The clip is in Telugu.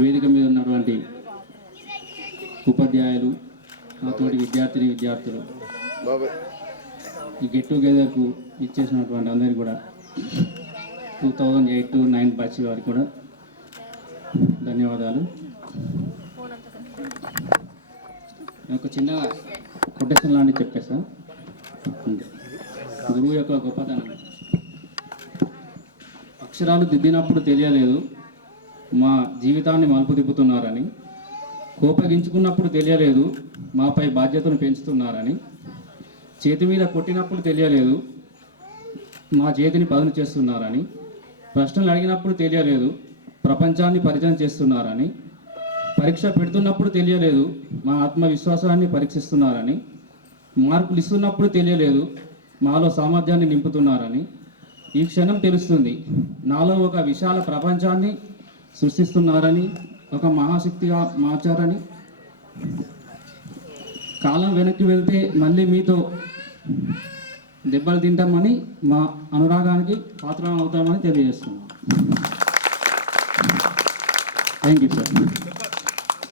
వేదిక మీద ఉన్నటువంటి ఉపాధ్యాయులు, నాతోటి విద్యార్థులు, ఈ గెట్ టుగెదర్కు ఇచ్చేసినటువంటి అందరికీ కూడా 2008 to 9 బ్యాచ్ వారికి కూడా ధన్యవాదాలు. ఒక చిన్న కొటేషన్ లాంటివి చెప్పేసా. గురువు యొక్క గొప్పతనం. అక్షరాలు దిద్దినప్పుడు తెలియలేదు మా జీవితాన్ని మలుపు తిప్పుతున్నారని, కోపగించుకున్నప్పుడు తెలియలేదు మాపై బాధ్యతను పెంచుతున్నారని, చేతి మీద కొట్టినప్పుడు తెలియలేదు మా చేతిని పదును చేస్తున్నారని, ప్రశ్నలు అడిగినప్పుడు తెలియలేదు ప్రపంచాన్ని పరిచయం చేస్తున్నారని, పరీక్ష పెడుతున్నప్పుడు తెలియలేదు మా ఆత్మవిశ్వాసాన్ని పరీక్షిస్తున్నారని, మార్కులు ఇస్తున్నప్పుడు తెలియలేదు మాలో సామర్థ్యాన్ని నింపుతున్నారని, ఈ క్షణం తెలుస్తుంది నాలో ఒక విశాల ప్రపంచాన్ని సృష్టిస్తున్నారని, ఒక మహాశక్తిగా మార్చారని, కాలం వెనక్కి వెళ్తే మళ్ళీ మీతో దెబ్బలు తింటామని, మా అనురాగానికి పాత్రం అవుతామని తెలియజేస్తున్నాం. Thank you sir.